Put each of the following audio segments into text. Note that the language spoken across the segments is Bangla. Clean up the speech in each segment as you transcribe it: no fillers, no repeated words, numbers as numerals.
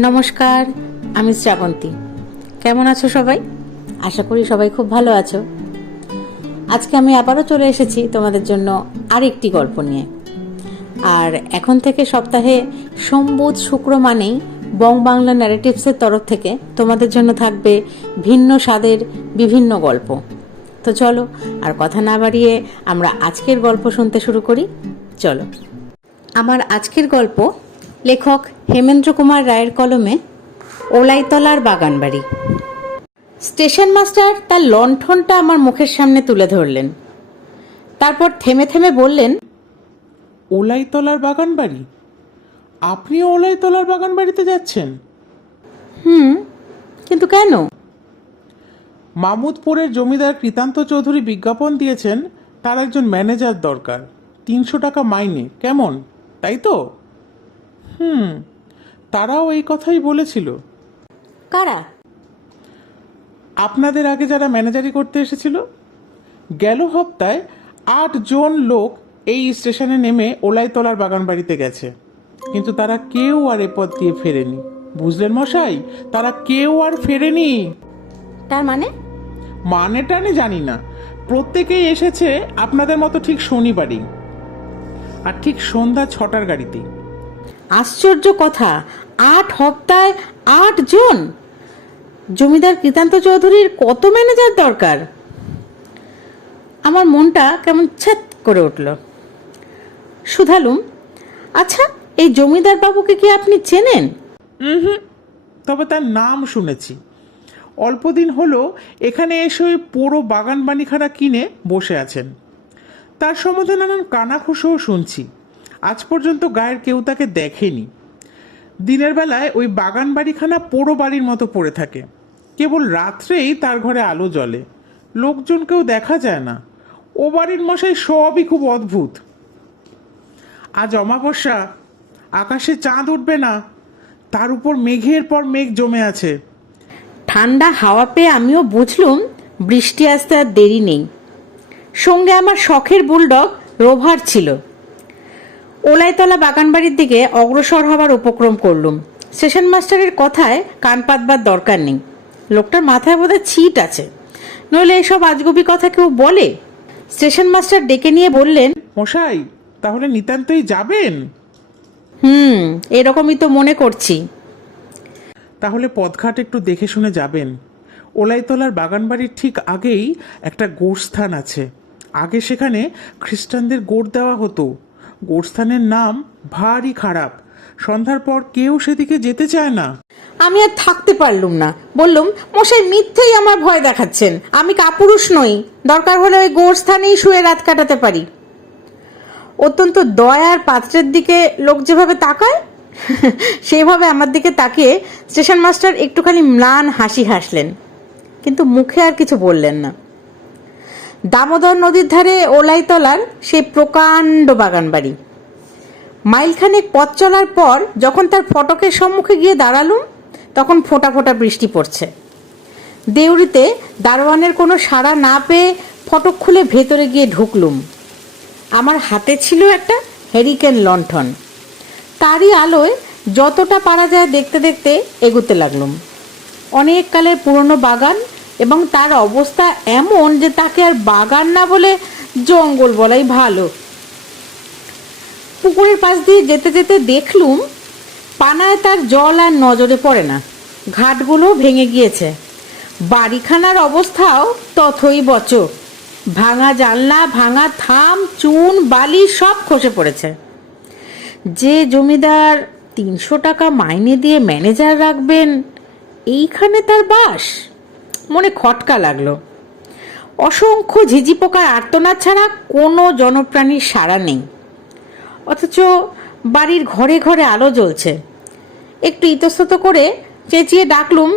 নমস্কার, আমি শ্রাবন্তী। কেমন আছো সবাই? আশা করি সবাই খুব ভালো আছো। আজকে আমি আবারও চলে এসেছি তোমাদের জন্য আরেকটি গল্প নিয়ে। আর এখন থেকে সপ্তাহে সোম, বুধ, শুক্র মানেই বং বাংলা ন্যারেটিভসের তরফ থেকে তোমাদের জন্য থাকবে ভিন্ন স্বাদের বিভিন্ন গল্প। তো চলো আর কথা না বাড়িয়ে আমরা আজকের গল্প শুনতে শুরু করি। চলো। আমার আজকের গল্প লেখক হেমেন্দ্র কুমার রায়ের কলমে ওলাইতলার বাগানবাড়ি। স্টেশন মাস্টার তার লণ্ঠনটা আমার মুখের সামনে তুলে ধরলেন। তারপর থেমে থেমে বললেন, ওলাইতলার বাগানবাড়ি? আপনিও ওলাইতলার বাগানবাড়িতে যাচ্ছেন? কিন্তু কেন? মামুদপুরের জমিদার কৃতান্ত চৌধুরী বিজ্ঞাপন দিয়েছেন তার একজন ম্যানেজার দরকার, 300 টাকা মাইনে। কেমন, তাই তো? তারাও এই কথাই বলেছিল। কারা? আপনাদের আগে যারা ম্যানেজারি করতে এসেছিল। গেল সপ্তাহে 8 জন লোক এই স্টেশনে নেমে ওলাইতলার বাগানবাড়িতে গেছে, কিন্তু তারা কেউ আর এ পথ দিয়ে ফেরেনি। বুঝলেন মশাই, তারা কেউ আর ফেরেনি। তার মানে? মানে টানে জানি না, প্রত্যেকেই এসেছে আপনাদের মতো ঠিক শনিবারই, আর ঠিক সন্ধ্যা 6টার গাড়িতেই। আশ্চর্য কথা, 8 সপ্তাহে 8 জন! জমিদার কৃতান্ত চৌধুরীর কত ম্যানেজার দরকার? আমার মনটা কেমন ছ্যাত করে উঠল। শুধালুম, আচ্ছা, এই জমিদার বাবুকে কি আপনি চেনেন? তবে তার নাম শুনেছি। অল্পদিন হলো এখানে এসে ওই পুরো বাগান বানিখানা কিনে বসে আছেন। তার সম্বন্ধে নানান কানাঘুষোও শুনছি। আজ পর্যন্ত গায়ের কেউ তাকে দেখেনি। দিনের বেলায় ওই বাগান বাড়িখানা পোড়ো বাড়ির মতো পড়ে থাকে। কেবল রাত্রেই তার ঘরে আলো জ্বলে, লোকজনকেও দেখা যায় না। ও বাড়ির মশাই সবই খুব অদ্ভুত। আজ অমাবস্যা, আকাশে চাঁদ উঠবে না, তার উপর মেঘের পর মেঘ জমে আছে। ঠান্ডা হাওয়া পেয়ে আমিও বুঝলুম বৃষ্টি আসতে আর দেরি নেই। সঙ্গে আমার শখের বুলডগ রোভার ছিল। ওলাইতলা বাগানবাড়ির দিকে অগ্রসর হবার উপক্রম করলুম। স্টেশন মাস্টারের কথায় কান পাতবার দরকার নেই। লোকটার মাথায় বোধহয় ছিট আছে, নইলে এসব আজগুবি কথা কেউ বলে? স্টেশন মাস্টার ডেকে নিয়ে বললেন, মশাই, তাহলে নিতান্তই যাবেন? এরকমই তো মনে করছি। তাহলে পথঘাট একটু দেখে শুনে যাবেন। ওলাইতলার বাগানবাড়ির ঠিক আগেই একটা গোরস্থান আছে। আগে সেখানে খ্রিস্টানদের গোড় দেওয়া হতো। গোরস্থানের নাম ভারী খারাপ। সন্ধ্যার পর কেউ সেদিকে যেতে চায় না। আমি আর থাকতে পারলুম না, বললুম, মশাই মিথ্যেই আমার ভয় দেখাচ্ছেন। আমি কাপুরুষ নই, দরকার হলে ওই গোরস্থানেই শুয়ে রাত কাটাতে পারি। অত্যন্ত দয়ার পাত্রের দিকে লোক যেভাবে তাকায় সেইভাবে আমার দিকে তাকিয়ে স্টেশন মাস্টার একটুখানি ম্লান হাসি হাসলেন, কিন্তু মুখে আর কিছু বললেন না। দামোদর নদীর ধারে ওলাইতলার সেই প্রকাণ্ড বাগানবাড়ি। মাইলখানেক পথ চলার পর যখন তার ফটকের সম্মুখে গিয়ে দাঁড়ালুম, তখন ফোঁটা ফোঁটা বৃষ্টি পড়ছে। দেউড়িতে দারোয়ানের কোনো সাড়া না পেয়ে ফটক খুলে ভেতরে গিয়ে ঢুকলুম। আমার হাতে ছিল একটা হেরিকেন লণ্ঠন। তারই আলোয় যতটা পারা যায় দেখতে দেখতে এগুতে লাগলুম। অনেক কালের পুরনো বাগান, এবং তার অবস্থা এমন যে তাকে আর বাগান না বলে জঙ্গল বলাই ভালো। পুকুরের পাশ দিয়ে যেতে যেতে দেখলুম পানায় তার জল আর নজরে পড়ে না। ঘাটগুলো ভেঙে গিয়েছে। বাড়িখানার অবস্থাও তথই বচ। ভাঙা জানলা, ভাঙা থাম, চুন বালি সব খসে পড়েছে। যে জমিদার 300 টাকা মাইনে দিয়ে ম্যানেজার রাখবেন, এইখানে তার বাস? মনে খটকা লাগলো। অসংখ্য ঝিঝি পোকার আর্তনাদ ছাড়া কোনো জনপ্রাণীর সাড়া নেই, অথচ বাড়ির ঘরে ঘরে আলো জ্বলছে। একটু ইতস্তত করে চেঁচিয়ে ডাকলুম,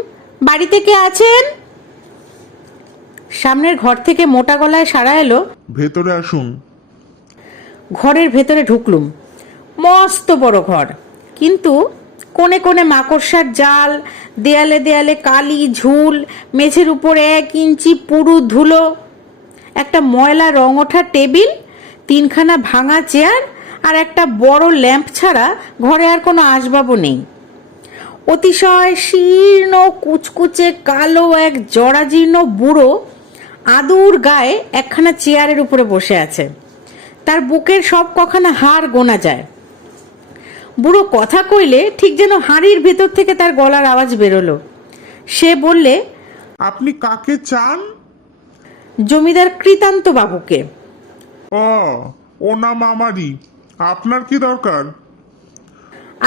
বাড়িতে কে আছেন? সামনের ঘর থেকে মোটা গলায় সাড়া এলো, ভেতরে আসুন। ঘরের ভেতরে ঢুকলুম। মস্ত বড় ঘর, কিন্তু কোণে কোণে মাকড়সার জাল, দেয়ালে দেয়ালে কালি ঝুল, মেঝের উপর 1 ইঞ্চি পুরু ধুলো, একটা ময়লা রং ওঠা টেবিল, 3খানা ভাঙা চেয়ার আর একটা বড় ল্যাম্প ছাড়া ঘরে আর কোনো আসবাবও নেই। অতিশয় শীর্ণ কুচকুচে কালো এক জরাজীর্ণ বুড়ো আদুর গায়ে একখানা চেয়ারের উপরে বসে আছে। তার বুকের সব কখানা হাড় গোনা যায়। বুড়ো কথা কইলে ঠিক যেন হাঁড়ির ভেতর থেকে তার গলার আওয়াজ বেরোলো। সে বললে, আপনি কাকে চান? জমিদার কৃতান্ত বাবুকে। ও নাম আমারই। আপনার কি দরকার?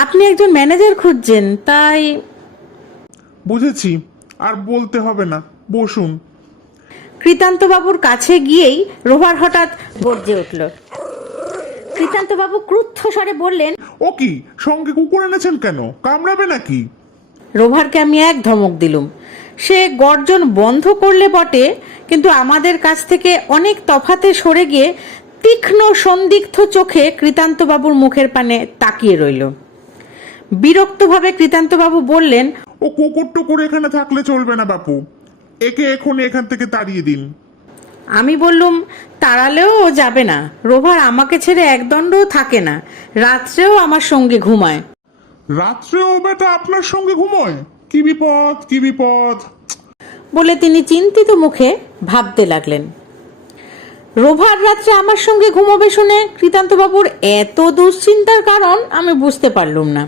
আপনি একজন ম্যানেজার খুঁজছেন, তাই। বুঝেছি, আর বলতে হবে না, বসুন। কৃতান্ত বাবুর কাছে গিয়েই রোভার হঠাৎ গর্জে উঠল। কৃতান্ত বাবু ক্রুদ্ধ স্বরে বললেন, ও কি, সঙ্গে কুকুর এনেছেন কেন? কামড়াবে নাকি? রোভারকে আমি এক ধমক দিলুম। সে গর্জন বন্ধ করলে বটে, কিন্তু আমাদের কাছ থেকে অনেক তফাতে সরে গিয়ে তীক্ষ্ণ সন্দিগ্ধ চোখে কৃতান্তবাবুর মুখের পানে তাকিয়ে রইল। বিরক্তভাবে কৃতান্তবাবু বললেন, ও কুকুর টুকুর এখানে থাকলে চলবে না বাপু, একে এখনই এখান থেকে তাড়িয়ে দিন। আমি বললুম, তাড়ালেও ও যাবে না। রোভার আমাকে ছেড়ে একদণ্ডও থাকে না, রাত্রেও আমার সঙ্গে ঘুমায়। রাত্রেও বেটা আপনার সঙ্গে ঘুমোয়? কি বিপদ, কি বিপদ! বলে তিনি চিন্তিত মুখে ভাবতে লাগলেন। রোভার রাত্রে আমার সঙ্গে ঘুমোবে শুনে কৃতান্তবাবুর এত দুশ্চিন্তার কারণ আমি বুঝতে পারলুম না।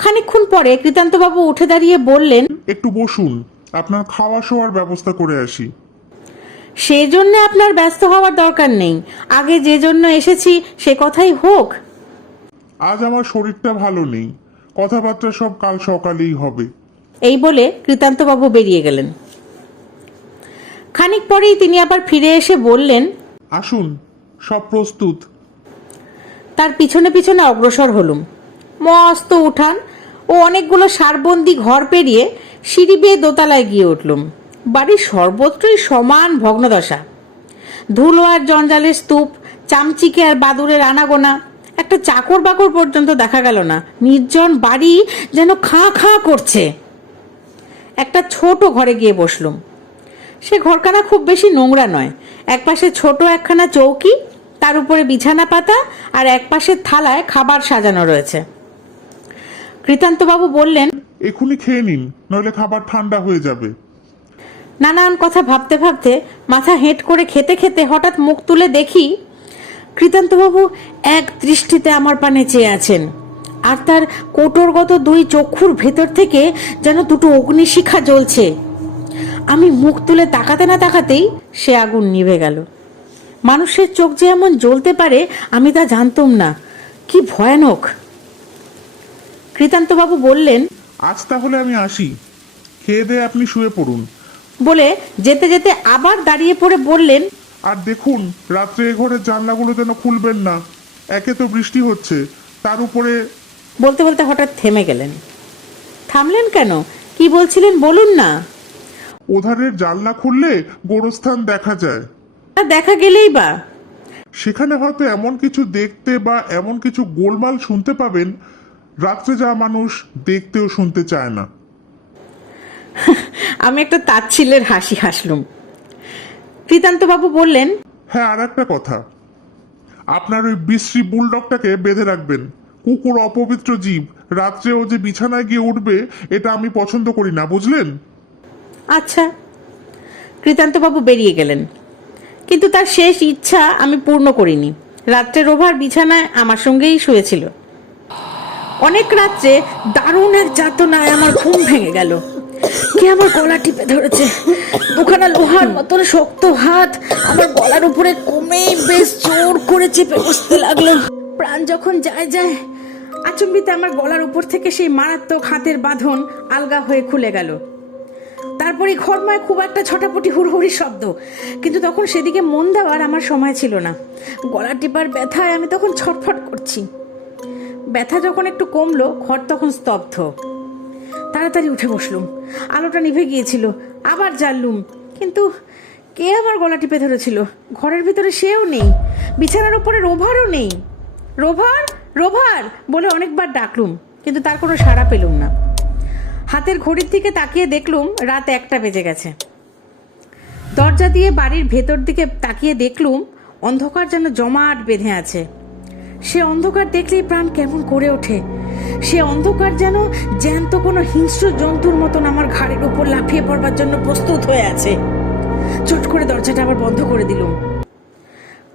খানিকক্ষণ পরে কৃতান্তবাবু উঠে দাঁড়িয়ে বললেন, একটু বসুন, আপনার খাওয়া শোয়ার ব্যবস্থা করে আসি। সেই জন্যে আপনার ব্যস্ত হওয়ার দরকার নেই, আগে যে জন্য এসেছি সে কথাই হোক। আজ আমার শরীরটা ভালো নেই, কথাবার্তা সব কাল সকালেই হবে। এই বলে কৃতান্তবাবু বেরিয়ে গেলেন। খানিক পরেই তিনি আবার ফিরে এসে বললেন, আসুন, সব প্রস্তুত। তার পিছনে পিছনে অগ্রসর হলুম। মস্ত উঠান ও অনেকগুলো সারবন্দি ঘর পেরিয়ে সিঁড়ি বেয়ে দোতলায় গিয়ে উঠলুম। বাড়ির সর্বত্রই সমান ভগ্নদশা। ধুলো আর জঞ্জালের স্তূপ, চামচিকে আর বাদুরের আনাগোনা। একটা চাকর বাকর পর্যন্ত দেখা গেল না। নির্জন বাড়ি যেন খাঁ খাঁ করছে। একটা ছোট ঘরে গিয়ে বসলুম। সে ঘরখানা খুব বেশি নোংরা নয়। একপাশে ছোট একখানা চৌকি, তার উপরে বিছানা পাতা, আর একপাশের থালায় খাবার সাজানো রয়েছে। কৃতান্তবাবু বললেন, এখুনি খেয়ে নিন, নইলে খাবার ঠান্ডা হয়ে যাবে। নানান কথা ভাবতে ভাবতে মাথা হেঁট করে খেতে খেতে হঠাৎ মুখ তুলে দেখি কৃতান্তবাবু এক দৃষ্টিতে আমার পানে চেয়ে আছেন, আর তার কোটরগত দুই চক্ষুর ভেতর থেকে যেন দুটো অগ্নিশিখা জ্বলছে। আমি মুখ তুলে তাকাতে না তাকাতেই সে আগুন নিভে গেল। মানুষের চোখ যে এমন জ্বলতে পারে আমি তা জানতাম না। কি ভয়ানক! কৃতান্তবাবু বললেন, আজ তাহলে আমি আসি, খেয়ে দিয়ে আপনি শুয়ে পড়ুন। বলে যেতে যেতে আবার দাঁড়িয়ে পড়ে বললেন, আর দেখুন, রাত্রে এ ঘরের জানলাগুলো যেন খুলবেন না। একে তো বৃষ্টি হচ্ছে, তার উপরে। বলতে বলতে হঠাৎ থেমে গেলেন। থামলেন কেন? কি বলছিলেন বলুন না। ওধারের জানলা খুললে গোরস্থান দেখা যায়। দেখা গেলেই বা? সেখানে হয়তো এমন কিছু দেখতে বা এমন কিছু গোলমাল শুনতে পাবেন, রাত্রে যা মানুষ দেখতেও শুনতে চায় না। আমি একটা তাচ্ছিল্যের হাসি হাসলুম। কৃতান্তবাবু বললেন, হ্যাঁ, আর একটা কথা, আপনার ওই বিশ্রী বুলডগটাকে বেঁধে রাখবেন। কুকুর অপবিত্র জীব, রাত্রে ও যে বিছানায় গিয়ে উঠবে, এটা আমি পছন্দ করি না, বুঝলেন? আচ্ছা। কৃতান্তবাবু বেরিয়ে গেলেন, কিন্তু তার শেষ ইচ্ছা আমি পূর্ণ করিনি। রাত্রে রোভার বিছানায় আমার সঙ্গেই শুয়েছিল। অনেক রাত্রে দারুণ এক যাতনায় আমার ঘুম ভেঙে গেল। কে আমার গলা টিপে ধরেছে। দুখানা লোহার মতন শক্ত হাত আমার গলার উপরে কমেই বেশ জোর করে চেপে বসতে লাগলো। প্রাণ যখন যায় যায়, আচম্বিতে আমার গলার উপর থেকে সেই মারাত্মক হাতের বাঁধন আলগা হয়ে খুলে গেল। তারপরে ঘরময় খুব একটা ছটাপটি হুড়হুড়ি শব্দ, কিন্তু তখন সেদিকে মন দেওয়ার আমার সময় ছিল না। গলা টিপার ব্যথায় আমি তখন ছটফট করছি। ব্যথা যখন একটু কমলো, ঘর তখন স্তব্ধ। তাড়াতাড়ি উঠে বসলুম। আলোটা নিভে গিয়েছিল, আবার জ্বাললুম, কিন্তু কে আমার গলা টিপে ধরেছিল? ঘরের ভিতরে সেও নেই, বিছানার উপরে রোভারও নেই। রোভার, রোভার বলে অনেকবার ডাকলুম, কিন্তু তার কোনো সাড়া পেলুম না। হাতের ঘড়ির দিকে তাকিয়ে দেখলুম রাত 1টা বেজে গেছে। দরজা দিয়ে বাড়ির ভেতর দিকে তাকিয়ে দেখলুম অন্ধকার যেন জমাট বেঁধে আছে। সে অন্ধকার দেখলেই প্রাণ কেমন করে ওঠে। সে অন্ধকার যেন জ্যান্ত কোনো হিংস্র জন্তুর মতন আমার ঘাড়ের উপর লাফিয়ে পড়বার জন্য প্রস্তুত হয়ে আছে। চট করে দরজাটা আবার বন্ধ করে দিলুম।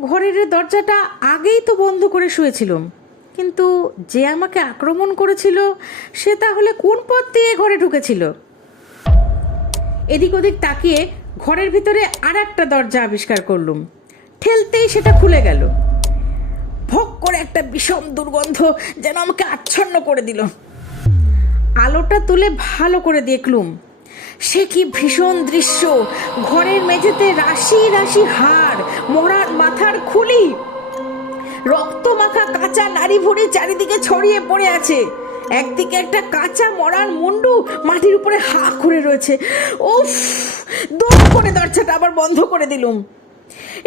ঘরের দরজাটা আগেই তো বন্ধ করে শুয়েছিলাম, কিন্তু যে আমাকে আক্রমণ করেছিল সে তাহলে কোন পথ দিয়ে ঘরে ঢুকেছিল? এদিক ওদিক তাকিয়ে ঘরের ভিতরে আর একটা দরজা আবিষ্কার করলুম। ঠেলতেই সেটা খুলে গেল। ভক করে একটা বিষম দুর্গন্ধ যেন আমাকে আচ্ছন্ন করে দিল। আলোটা তুলে ভালো করে দেখলুম, সে কি ভীষণ দৃশ্য! ঘরের মেঝেতে রাশি রাশি হাড়, মরার মাথার খুলি, রক্ত মাখা কাঁচা নাড়ি ভুড়ি চারিদিকে ছড়িয়ে পড়ে আছে। একদিকে একটা কাঁচা মরার মুন্ডু মাটির উপরে হা করে রয়েছে। উফ! দৌড় করে দরজাটা আবার বন্ধ করে দিলুম।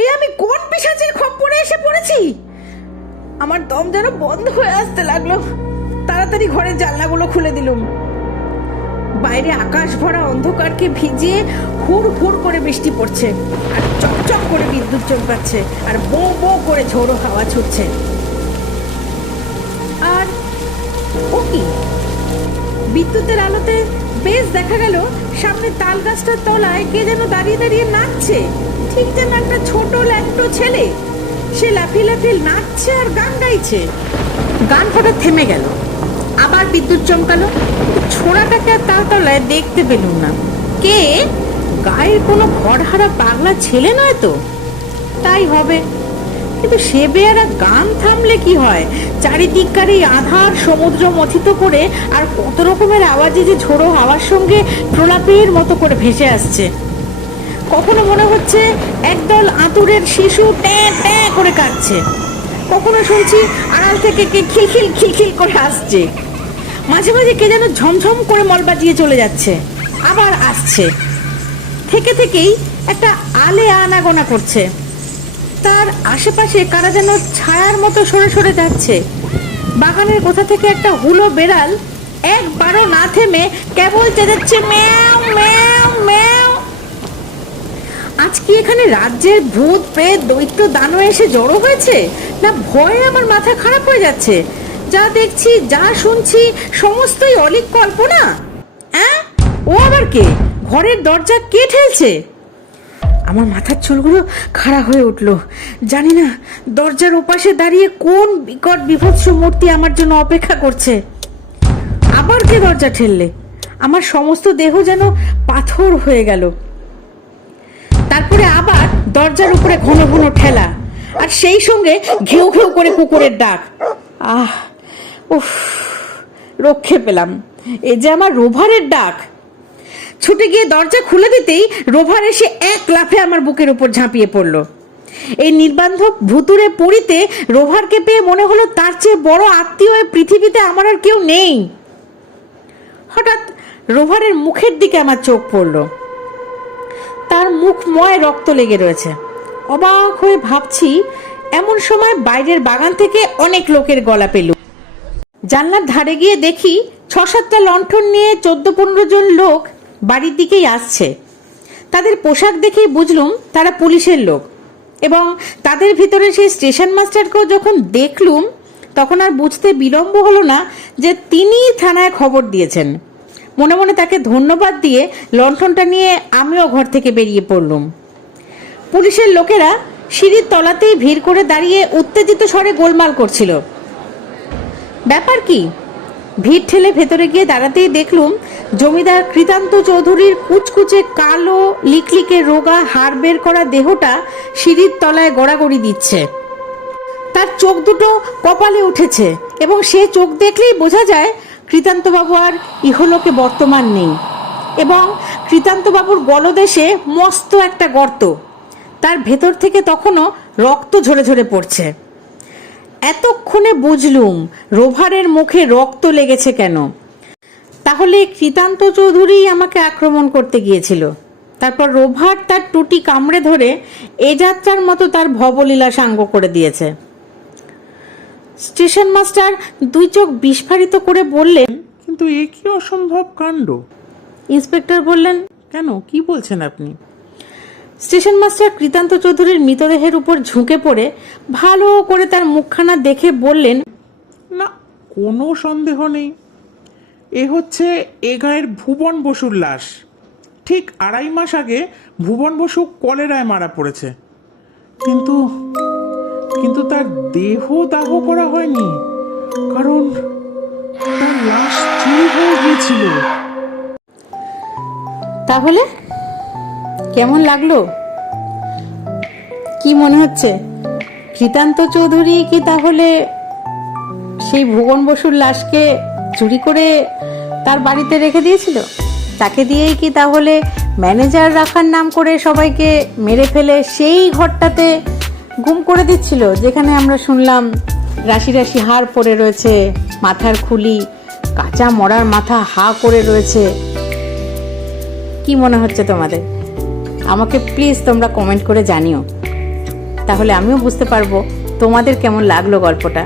এই আমি কোন পিশাচের খপ্পরে এসে পড়েছি? আমার দম যেন বন্ধ হয়ে আসতে লাগলো। তাড়াতাড়ি ঘরের জানলাগুলো খুলে দিলুম। বাইরে আকাশ ভরা অন্ধকারকে ভিজিয়ে হুড় হুড় করে বৃষ্টি পড়ছে, আর চকচক করে বিদ্যুৎ চমকাচ্ছে, আর বো বো করে ঝোড়ো হাওয়া ছুটছে। আর ও কি, বিদ্যুতের আলোতে বেশ দেখা গেল সামনে তাল গাছটার তলায় কে যেন দাঁড়িয়ে দাঁড়িয়ে নাচছে। ঠিক যেন একটা ছোট ল্যাংটো ছেলে। সে লাফিয়ে লাফিয়ে নাচছে আর গান গাইছে। গান হঠাৎ থেমে গেল, আবার বিদ্যুৎ চমকালো। ছোড়াটাকে আর তার তলায় দেখতে পেলুম না। কে? গায়ের কোনো ঘরহারা পাগলা ছেলে নয় তো? তাই হবে, কিন্তু সে বেয়ারা গান থামলে কি হয়? চারিদিককার এই আধার সমুদ্র মথিত করে আর কত রকমের আওয়াজে যে ঝোড়ো হাওয়ার সঙ্গে প্রলাপের মতো করে ভেসে আসছে। কখনো মনে হচ্ছে একদল আতুরের শিশু ট্যাঁ ট্যাঁ করে কাঁদছে, কখনো শুনছি আড়াল থেকে কে খিলখিল খিলখিল করে আসছে। মাঝে মাঝে কে যেন ঝমঝম করে মল বাজিয়ে চলে যাচ্ছে, আবার আসছে। থেকে থেকেই একটা আলে আনাগোনা করছে। তার আশেপাশে কারা যেন ছায়ার মতো সরে সরে যাচ্ছে। বাগানের কোথা থেকে একটা হুলো বেড়াল একবারও না থেমে কেবল চেঁচাচ্ছে ম্যাও ম্যাও ম্যাও। আজ কি এখানে রাজ্যের ভূত প্রেত দৈত্য দানব এসে জড়ো হয়েছে, না ভয়ে আমার মাথা খারাপ হয়ে যাচ্ছে? যা দেখছি যা শুনছি সমস্তই অলীক কল্পনা। হ্যাঁ, ও আবার কে? ঘরের দরজা কে ঠেলছে? আমার মাথার চুলগুলো খাড়া হয়ে উঠল। জানি না দরজার ওপাশে দাঁড়িয়ে কোন বিকট বিভৎস মূর্তি আমার জন্য অপেক্ষা করছে। আবার কে দরজা ঠেললে? আমার সমস্ত দেহ যেন পাথর হয়ে গেল। তারপরে আবার দরজার উপরে ঘন ঘন ঠেলা, আর সেই সঙ্গে ঘেউ ঘেউ করে কুকুরের ডাক। আহ, উফ, রক্ষে পেলাম। এ যে আমার রোভারের ডাক। ছুটে গিয়ে দরজা খুলে দিতেই রোভার এসে এক লাফে আমার বুকের উপর ঝাঁপিয়ে পড়ল। এই নির্বান্ধব ভুতুরে পড়িতে রোভারকে পেয়ে মনে হলো তার চেয়ে বড় আত্মীয় এই পৃথিবীতে আমার আর কেউ নেই। হঠাৎ রোভারের মুখের দিকে আমার চোখ পড়ল। তার মুখময় রক্ত লেগে রয়েছে। অবাক হয়ে ভাবছি, এমন সময় বাইরের বাগান থেকে অনেক লোকের গলা পেলুম। জানলার ধারে গিয়ে দেখি 6-7টা লণ্ঠন নিয়ে 14-15 জন লোক বাড়ির দিকেই আসছে। তাদের পোশাক দেখেই বুঝলুম তারা পুলিশের লোক, এবং তাদের ভিতরে সেই স্টেশন মাস্টারকেও যখন দেখলুম তখন আর বুঝতে বিলম্ব হলো না যে তিনিই থানায় খবর দিয়েছেন। মনে মনে তাকে ধন্যবাদ দিয়ে লণ্ঠনটা নিয়ে আমিও ঘর থেকে বেরিয়ে পড়লুম। পুলিশের লোকেরা সিঁড়ির তলাতেই ভিড় করে দাঁড়িয়ে উত্তেজিত স্বরে গোলমাল করছিল। ব্যাপার কি? ভিড় ঠেলে ভেতরে গিয়ে দাঁড়াতেই দেখলুম জমিদার কৃতান্ত চৌধুরীর কুচকুচে কালো লিকলিকে রোগা হাড় বের করা দেহটা সিঁড়ির তলায় গড়াগড়ি দিচ্ছে। তার চোখ দুটো কপালে উঠেছে, এবং সে চোখ দেখলেই বোঝা যায় কৃতান্তবাবু আর ইহলোকে বর্তমান নেই, এবং কৃতান্তবাবুর গলদেশে মস্ত একটা গর্ত। তার ভেতর থেকে তখনও রক্ত ঝরে ঝরে পড়ছে। এতক্ষণে বুঝলুম রোভারের মুখে রক্ত লেগেছে কেন। তাহলে কৃতান্ত চৌধুরী আমাকে আক্রমণ করতে গিয়েছিল, তারপর রোভার তার টুটি কামড়ে ধরে এ যাত্রার মতো তার ভবলীলা সাঙ্গ করে দিয়েছে। স্টেশন মাস্টার দুই চোখ বিস্ফারিত করে বললেন, কিন্তু এ কি অসম্ভব কাণ্ড! ইন্সপেক্টর বললেন, কেন, কি বলছেন আপনি? স্টেশন মাস্টার কৃতান্ত চৌধুরীর মৃতদেহের উপর ঝুঁকে পড়ে ভালো করে তার মুখখানা দেখে বললেন, না, কোনো সন্দেহ নেই, এ হচ্ছে এ গায়ের ভুবন বসুর লাশ। ঠিক 2.5 মাস আগে ভুবন বসু কলেরায় মারা পড়েছে, কিন্তু কিন্তু তার দেহ দাহ করা হয়নি, কারণ তার লাশ চুরি হয়ে গিয়েছিল। তাহলে কেমন লাগলো? কি মনে হচ্ছে, কৃতান্ত চৌধুরী কি তাহলে সেই ভুবন বসুর লাশকে চুরি করে তার বাড়িতে রেখে দিয়েছিল? তাকে দিয়েই কি তাহলে ম্যানেজার রাখার নাম করে সবাইকে মেরে ফেলে সেই ঘরটাতে গুম করে দিচ্ছিল, যেখানে আমরা শুনলাম রাশি রাশি হাড় পড়ে রয়েছে, মাথার খুলি, কাঁচা মরার মাথা হা করে রয়েছে? কি মনে হচ্ছে তোমাদের? আমাকে প্লিজ তোমরা কমেন্ট করে জানিও, তাহলে আমিও বুঝতে পারবো তোমাদের কেমন লাগলো গল্পটা।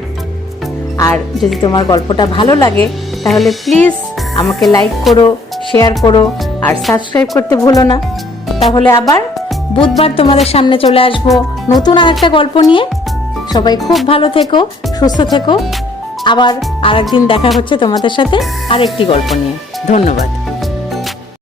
আর যদি তোমার গল্পটা ভালো লাগে তাহলে প্লিজ আমাকে লাইক করো, শেয়ার করো আর সাবস্ক্রাইব করতে ভুলো না। তাহলে আবার বুধবার তোমাদের সামনে চলে আসবো নতুন আরেকটা গল্প নিয়ে। সবাই খুব ভালো থেকো, সুস্থ থেকো। আবার আরেকদিন দেখা হচ্ছে তোমাদের সাথে আরেকটি গল্প নিয়ে। ধন্যবাদ।